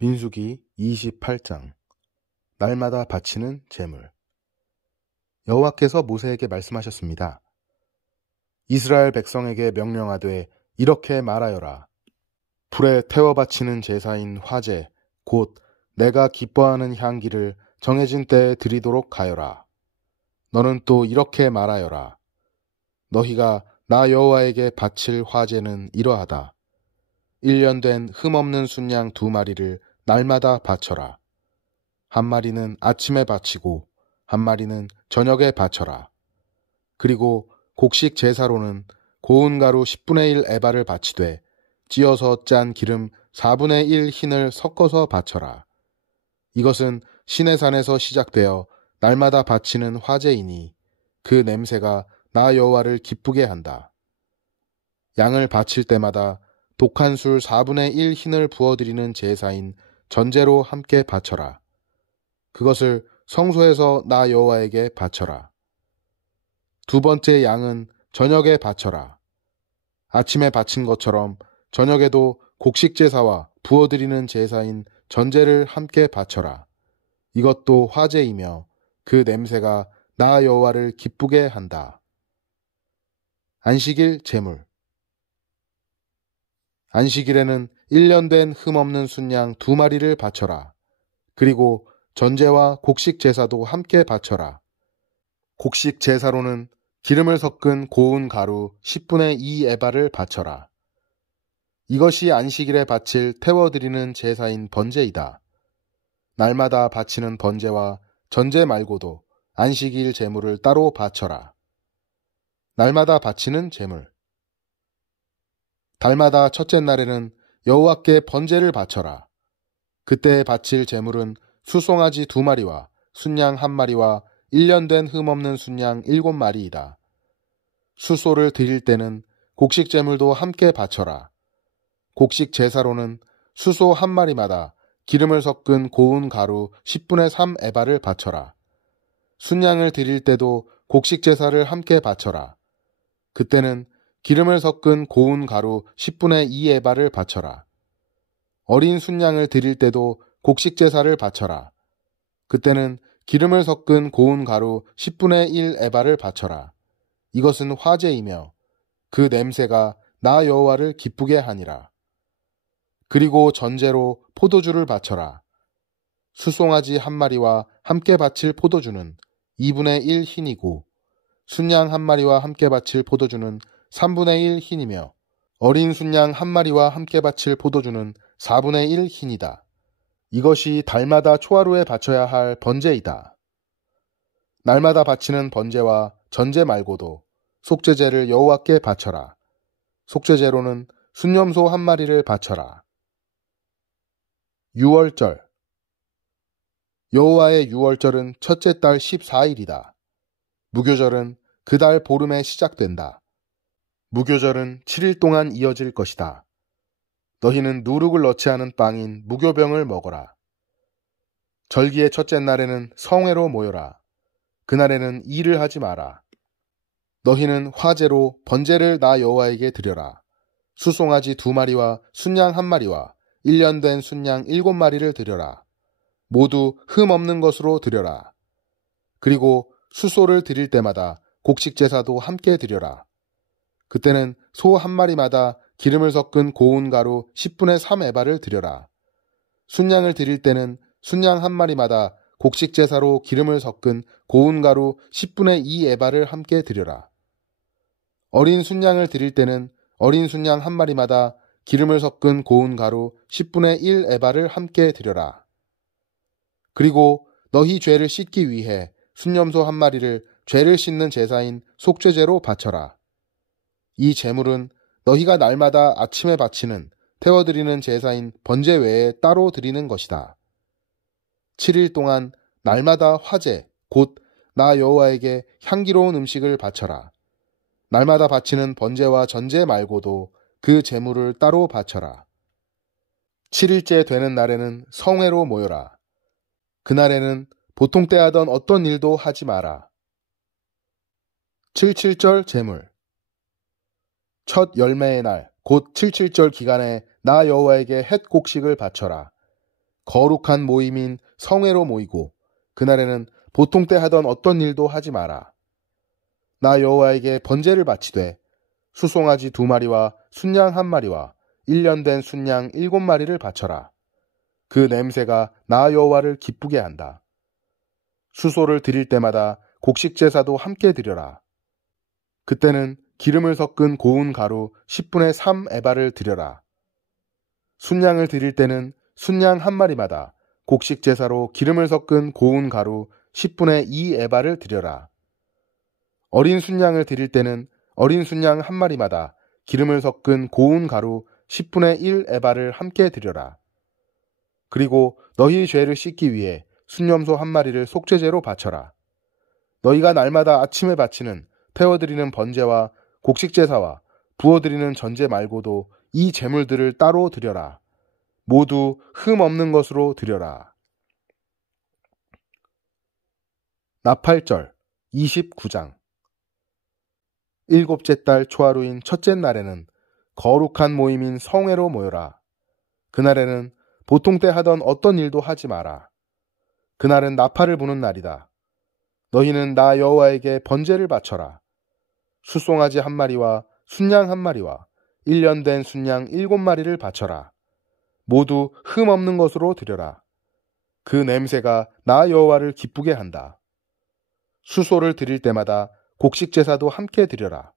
민수기 28장 날마다 바치는 제물. 여호와께서 모세에게 말씀하셨습니다. 이스라엘 백성에게 명령하되 이렇게 말하여라. 불에 태워 바치는 제사인 화제 곧 내가 기뻐하는 향기를 정해진 때에 드리도록 하여라. 너는 또 이렇게 말하여라. 너희가 나 여호와에게 바칠 화제는 이러하다. 1년 된 흠없는 순양 2마리를 날마다 바쳐라. 한 마리는 아침에 바치고 한 마리는 저녁에 바쳐라. 그리고 곡식 제사로는 고운 가루 10분의 1 에바를 바치되 찌어서 짠 기름 4분의 1 흰을 섞어서 바쳐라. 이것은 시내산에서 시작되어 날마다 바치는 화제이니 그 냄새가 나 여호와를 기쁘게 한다. 양을 바칠 때마다 독한 술 4분의 1 흰을 부어드리는 제사인 전제로 함께 바쳐라. 그것을 성소에서 나 여호와에게 바쳐라. 두 번째 양은 저녁에 바쳐라. 아침에 바친 것처럼 저녁에도 곡식 제사와 부어드리는 제사인 전제를 함께 바쳐라. 이것도 화제이며 그 냄새가 나 여호와를 기쁘게 한다. 안식일 제물. 안식일에는 1년 된 흠없는 순양 2마리를 바쳐라. 그리고 전제와 곡식 제사도 함께 바쳐라. 곡식 제사로는 기름을 섞은 고운 가루 10분의 2 에바를 바쳐라. 이것이 안식일에 바칠 태워드리는 제사인 번제이다. 날마다 바치는 번제와 전제 말고도 안식일 제물을 따로 바쳐라. 날마다 바치는 제물. 달마다 첫째 날에는 여호와께 번제를 바쳐라. 그때 바칠 제물은 수송아지 2마리와 순양 1마리와 1년 된 흠없는 순양 7마리이다. 수소를 드릴 때는 곡식 제물도 함께 바쳐라. 곡식 제사로는 수소 1마리마다 기름을 섞은 고운 가루 10분의 3 에바를 바쳐라. 순양을 드릴 때도 곡식 제사를 함께 바쳐라. 그때는 기름을 섞은 고운 가루 10분의 2 에바를 바쳐라. 어린 순양을 드릴 때도 곡식 제사를 바쳐라. 그때는 기름을 섞은 고운 가루 10분의 1 에바를 바쳐라. 이것은 화제이며 그 냄새가 나 여호와를 기쁘게 하니라. 그리고 전제로 포도주를 바쳐라. 수송아지 1마리와 함께 바칠 포도주는 2분의 1 흰이고 순양 1마리와 함께 바칠 포도주는 3분의 1 흰이며 어린 순양 1마리와 함께 바칠 포도주는 4분의 1 흰이다. 이것이 달마다 초하루에 바쳐야 할 번제이다. 날마다 바치는 번제와 전제 말고도 속죄제를 여호와께 바쳐라. 속죄제로는 순염소 1마리를 바쳐라. 유월절. 여호와의 유월절은 첫째 달 14일이다. 무교절은 그 달 보름에 시작된다. 무교절은 7일 동안 이어질 것이다. 너희는 누룩을 넣지 않은 빵인 무교병을 먹어라. 절기의 첫째 날에는 성회로 모여라. 그날에는 일을 하지 마라. 너희는 화제로 번제를 나 여호와에게 드려라. 수송아지 2마리와 순양 1마리와 1년 된 순양 7마리를 드려라. 모두 흠 없는 것으로 드려라. 그리고 수소를 드릴 때마다 곡식 제사도 함께 드려라. 그때는 소 1마리마다 기름을 섞은 고운 가루 10분의 3 에바를 드려라. 순양을 드릴 때는 순양 1마리마다 곡식 제사로 기름을 섞은 고운 가루 10분의 2 에바를 함께 드려라. 어린 순양을 드릴 때는 어린 순양 1마리마다 기름을 섞은 고운 가루 10분의 1 에바를 함께 드려라. 그리고 너희 죄를 씻기 위해 순염소 1마리를 죄를 씻는 제사인 속죄제로 바쳐라. 이 제물은 너희가 날마다 아침에 바치는 태워드리는 제사인 번제 외에 따로 드리는 것이다. 7일 동안 날마다 화제 곧 나 여호와에게 향기로운 음식을 바쳐라. 날마다 바치는 번제와 전제 말고도 그 제물을 따로 바쳐라. 7일째 되는 날에는 성회로 모여라. 그날에는 보통 때 하던 어떤 일도 하지 마라. 77절 제물. 첫 열매의 날 곧 77절 기간에 나 여호와에게 햇 곡식을 바쳐라. 거룩한 모임인 성회로 모이고 그날에는 보통 때 하던 어떤 일도 하지 마라. 나 여호와에게 번제를 바치되 수송아지 2마리와 순양 1마리와 1년 된 순양 7마리를 바쳐라. 그 냄새가 나 여호와를 기쁘게 한다. 수소를 드릴 때마다 곡식 제사도 함께 드려라. 그때는 기름을 섞은 고운 가루 10분의 3 에바를 드려라. 순양을 드릴 때는 순양 1마리마다 곡식 제사로 기름을 섞은 고운 가루 10분의 2 에바를 드려라. 어린 순양을 드릴 때는 어린 순양 1마리마다 기름을 섞은 고운 가루 10분의 1 에바를 함께 드려라. 그리고 너희 죄를 씻기 위해 순염소 1마리를 속죄제로 바쳐라. 너희가 날마다 아침에 바치는 태워드리는 번제와 곡식제사와 부어드리는 전제 말고도 이 제물들을 따로 드려라. 모두 흠 없는 것으로 드려라. 나팔절 29장. 7째 달 초하루인 첫째 날에는 거룩한 모임인 성회로 모여라. 그날에는 보통 때 하던 어떤 일도 하지 마라. 그날은 나팔을 부는 날이다. 너희는 나 여호와에게 번제를 바쳐라. 수송아지 1마리와 순양 1마리와 1년 된 순양 7마리를 바쳐라. 모두 흠 없는 것으로 드려라. 그 냄새가 나 여호와를 기쁘게 한다. 수소를 드릴 때마다 곡식 제사도 함께 드려라.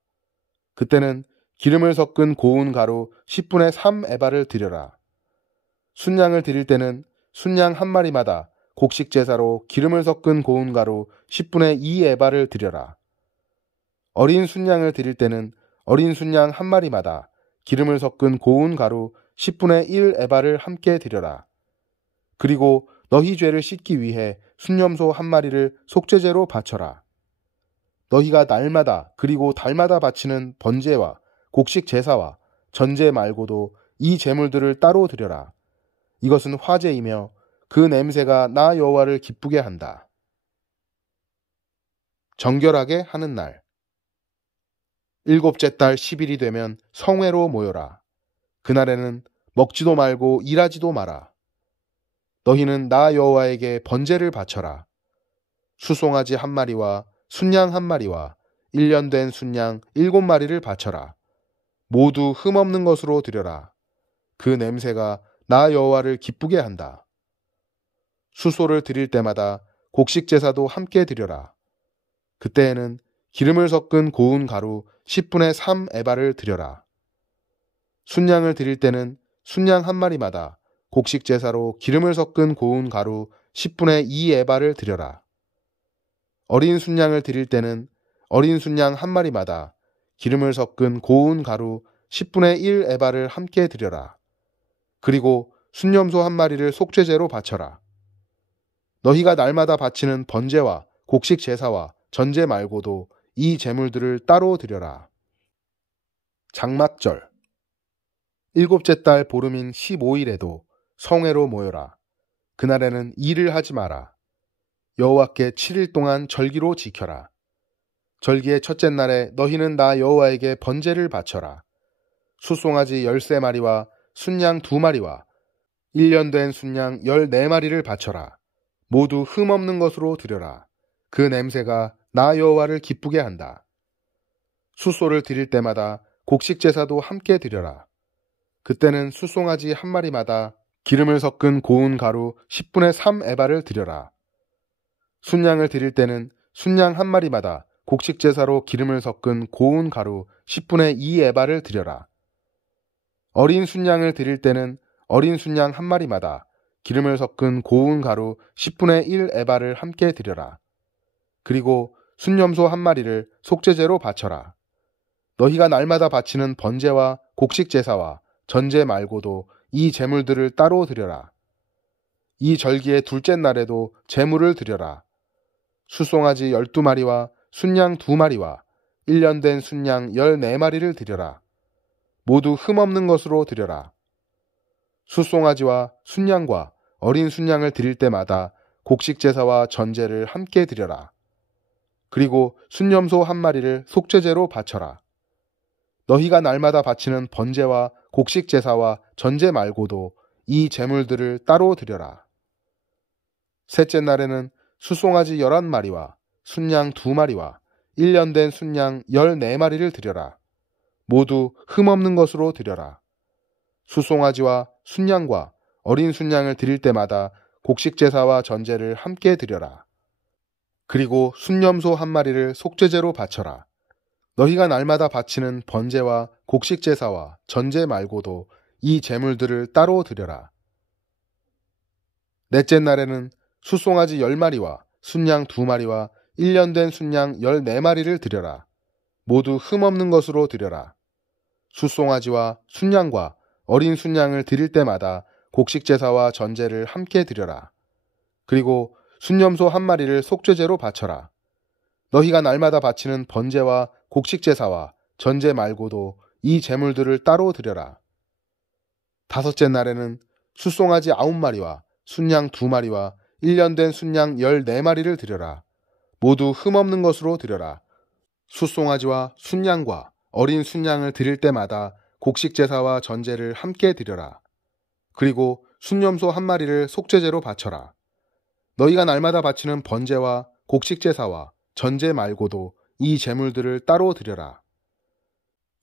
그때는 기름을 섞은 고운 가루 10분의 3 에바를 드려라. 순양을 드릴 때는 순양 1마리마다 곡식 제사로 기름을 섞은 고운 가루 10분의 2 에바를 드려라. 어린 순양을 드릴 때는 어린 순양 1마리마다 기름을 섞은 고운 가루 10분의 1 에바를 함께 드려라. 그리고 너희 죄를 씻기 위해 순염소 1마리를 속죄제로 바쳐라. 너희가 날마다 그리고 달마다 바치는 번제와 곡식 제사와 전제 말고도 이 제물들을 따로 드려라. 이것은 화제이며 그 냄새가 나 여호와를 기쁘게 한다. 정결하게 하는 날. 7째 달 10일이 되면 성회로 모여라. 그날에는 먹지도 말고 일하지도 마라. 너희는 나 여호와에게 번제를 바쳐라. 수송아지 1마리와 순양 1마리와 1년 된 순양 7마리를 바쳐라. 모두 흠 없는 것으로 드려라. 그 냄새가 나 여호와를 기쁘게 한다. 수소를 드릴 때마다 곡식 제사도 함께 드려라. 그때에는 기름을 섞은 고운 가루 10분의 3 에바를 드려라. 순양을 드릴 때는 순양 1마리마다 곡식 제사로 기름을 섞은 고운 가루 10분의 2 에바를 드려라. 어린 순양을 드릴 때는 어린 순양 1마리마다 기름을 섞은 고운 가루 10분의 1 에바를 함께 드려라. 그리고 순염소 1마리를 속죄제로 바쳐라. 너희가 날마다 바치는 번제와 곡식 제사와 전제 말고도 이 제물들을 따로 드려라. 장막절. 7째 달 보름인 15일에도 성회로 모여라. 그날에는 일을 하지 마라. 여호와께 7일 동안 절기로 지켜라. 절기의 첫째 날에 너희는 나 여호와에게 번제를 바쳐라. 수송아지 13마리와 순양 2마리와 1년 된 순양 14마리를 바쳐라. 모두 흠 없는 것으로 드려라. 그 냄새가 나 여호와를 기쁘게 한다. 수소를 드릴 때마다 곡식 제사도 함께 드려라. 그때는 수송아지 1마리마다 기름을 섞은 고운 가루 10분의 3 에바를 드려라. 순양을 드릴 때는 순양 1마리마다 곡식 제사로 기름을 섞은 고운 가루 10분의 2 에바를 드려라. 어린 순양을 드릴 때는 어린 순양 1마리마다 기름을 섞은 고운 가루 10분의 1 에바를 함께 드려라. 그리고 순염소 1마리를 속죄제로 바쳐라. 너희가 날마다 바치는 번제와 곡식 제사와 전제 말고도 이 제물들을 따로 드려라. 이 절기의 둘째 날에도 제물을 드려라. 수송아지 12마리와 순양 2마리와 1년 된 순양 14마리를 드려라. 모두 흠 없는 것으로 드려라. 수송아지와 순양과 어린 순양을 드릴 때마다 곡식 제사와 전제를 함께 드려라. 그리고 순염소 1마리를 속죄제로 바쳐라. 너희가 날마다 바치는 번제와 곡식 제사와 전제 말고도 이 제물들을 따로 드려라. 셋째 날에는 수송아지 11마리와 순양 2마리와 1년 된 순양 14마리를 드려라. 모두 흠없는 것으로 드려라. 수송아지와 순양과 어린 순양을 드릴 때마다 곡식제사와 전제를 함께 드려라. 그리고 순염소 1마리를 속죄제로 바쳐라. 너희가 날마다 바치는 번제와 곡식제사와 전제 말고도 이 제물들을 따로 드려라. 넷째 날에는 수송아지 10마리와 순양 2마리와 1년 된 순양 14마리를 드려라. 모두 흠없는 것으로 드려라. 수송아지와 순양과 어린 순양을 드릴 때마다 곡식제사와 전제를 함께 드려라. 그리고 순염소 1마리를 속죄제로 바쳐라. 너희가 날마다 바치는 번제와 곡식제사와 전제 말고도 이 제물들을 따로 드려라. 다섯째 날에는 수송아지 9마리와 순양 2마리와 1년 된 순양 14마리를 드려라. 모두 흠없는 것으로 드려라. 수송아지와 순양과 어린 순양을 드릴 때마다 곡식제사와 전제를 함께 드려라. 그리고 순염소 1마리를 속죄제로 바쳐라. 너희가 날마다 바치는 번제와 곡식제사와 전제 말고도 이 제물들을 따로 드려라.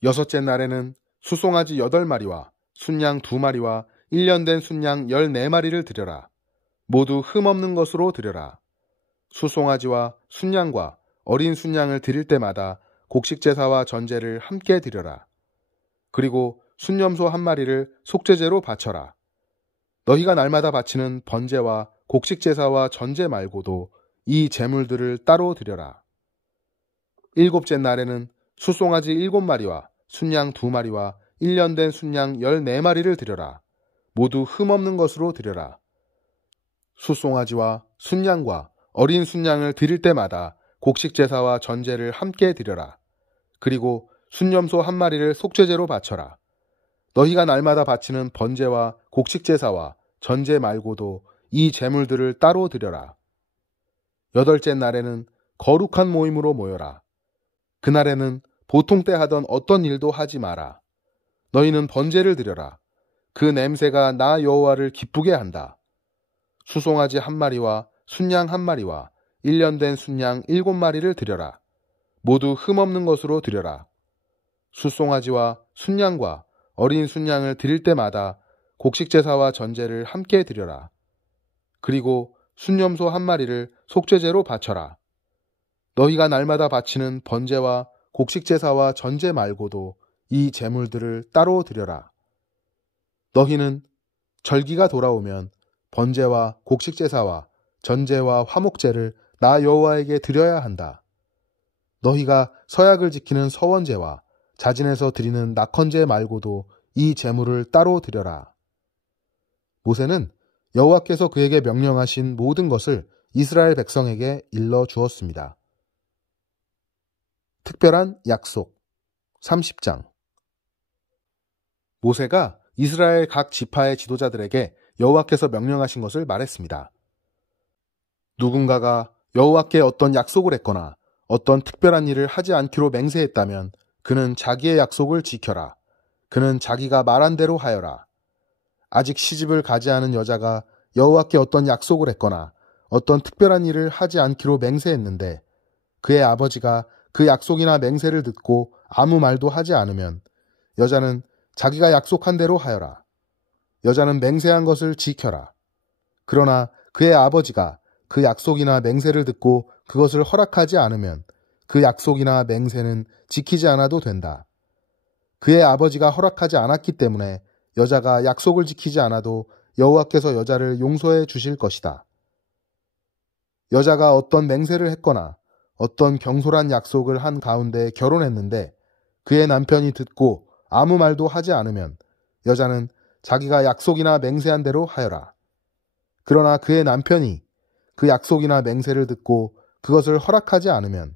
여섯째 날에는 수송아지 8마리와 순양 2마리와 1년 된 순양 14마리를 드려라. 모두 흠없는 것으로 드려라. 수송아지와 순양과 어린 순양을 드릴 때마다 곡식제사와 전제를 함께 드려라. 그리고 순염소 1마리를 속죄제로 바쳐라. 너희가 날마다 바치는 번제와 곡식제사와 전제 말고도 이 제물들을 따로 드려라. 일곱째 날에는 수송아지 7마리와 순양 2마리와 1년 된 순양 14마리를 드려라. 모두 흠없는 것으로 드려라. 수송아지와 순양과 어린 순양을 드릴 때마다 곡식제사와 전제를 함께 드려라. 그리고 순염소 1마리를 속죄제로 바쳐라. 너희가 날마다 바치는 번제와 곡식제사와 전제 말고도 이 제물들을 따로 드려라. 여덟째 날에는 거룩한 모임으로 모여라. 그날에는 보통 때 하던 어떤 일도 하지 마라. 너희는 번제를 드려라. 그 냄새가 나 여호와를 기쁘게 한다. 수송아지 1마리와 순양 1마리와 1년 된 순양 7마리를 드려라. 모두 흠없는 것으로 드려라. 수송아지와 순양과 어린 순양을 드릴 때마다 곡식제사와 전제를 함께 드려라. 그리고 순염소 1마리를 속죄제로 바쳐라. 너희가 날마다 바치는 번제와 곡식제사와 전제 말고도 이 제물들을 따로 드려라. 너희는 절기가 돌아오면 번제와 곡식제사와 전제와 화목제를 나 여호와에게 드려야 한다. 너희가 서약을 지키는 서원제와 자진해서 드리는 낙헌제 말고도 이 제물을 따로 드려라. 모세는 여호와께서 그에게 명령하신 모든 것을 이스라엘 백성에게 일러 주었습니다. 특별한 약속 30장. 모세가 이스라엘 각 지파의 지도자들에게 여호와께서 명령하신 것을 말했습니다. 누군가가 여호와께 어떤 약속을 했거나 어떤 특별한 일을 하지 않기로 맹세했다면 그는 자기의 약속을 지켜라. 그는 자기가 말한 대로 하여라. 아직 시집을 가지 않은 여자가 여호와께 어떤 약속을 했거나 어떤 특별한 일을 하지 않기로 맹세했는데 그의 아버지가 그 약속이나 맹세를 듣고 아무 말도 하지 않으면 여자는 자기가 약속한 대로 하여라. 여자는 맹세한 것을 지켜라. 그러나 그의 아버지가 그 약속이나 맹세를 듣고 그것을 허락하지 않으면 그 약속이나 맹세는 지키지 않아도 된다. 그의 아버지가 허락하지 않았기 때문에 여자가 약속을 지키지 않아도 여호와께서 여자를 용서해 주실 것이다. 여자가 어떤 맹세를 했거나 어떤 경솔한 약속을 한 가운데 결혼했는데 그의 남편이 듣고 아무 말도 하지 않으면 여자는 자기가 약속이나 맹세한 대로 하여라. 그러나 그의 남편이 그 약속이나 맹세를 듣고 그것을 허락하지 않으면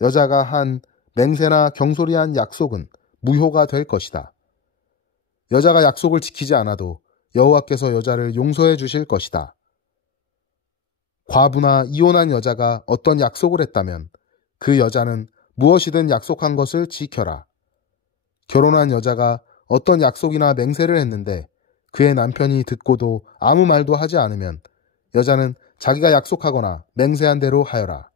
여자가 한 맹세나 경솔이한 약속은 무효가 될 것이다. 여자가 약속을 지키지 않아도 여호와께서 여자를 용서해 주실 것이다. 과부나 이혼한 여자가 어떤 약속을 했다면 그 여자는 무엇이든 약속한 것을 지켜라. 결혼한 여자가 어떤 약속이나 맹세를 했는데 그의 남편이 듣고도 아무 말도 하지 않으면 여자는 자기가 약속하거나 맹세한 대로 하여라.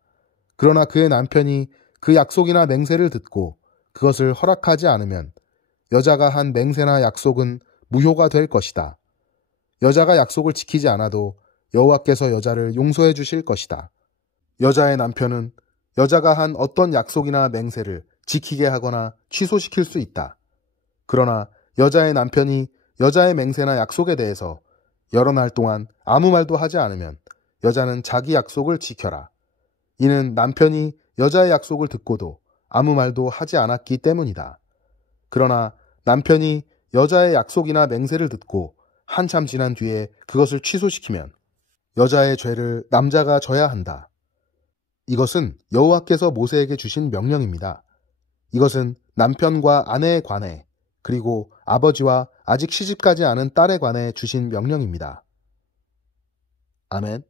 그러나 그의 남편이 그 약속이나 맹세를 듣고 그것을 허락하지 않으면 여자가 한 맹세나 약속은 무효가 될 것이다. 여자가 약속을 지키지 않아도 여호와께서 여자를 용서해 주실 것이다. 여자의 남편은 여자가 한 어떤 약속이나 맹세를 지키게 하거나 취소시킬 수 있다. 그러나 여자의 남편이 여자의 맹세나 약속에 대해서 여러 날 동안 아무 말도 하지 않으면 여자는 자기 약속을 지켜라. 이는 남편이 여자의 약속을 듣고도 아무 말도 하지 않았기 때문이다. 그러나 남편이 여자의 약속이나 맹세를 듣고 한참 지난 뒤에 그것을 취소시키면 여자의 죄를 남자가 져야 한다. 이것은 여호와께서 모세에게 주신 명령입니다. 이것은 남편과 아내에 관해 그리고 아버지와 아직 시집가지 않은 딸에 관해 주신 명령입니다. 아멘.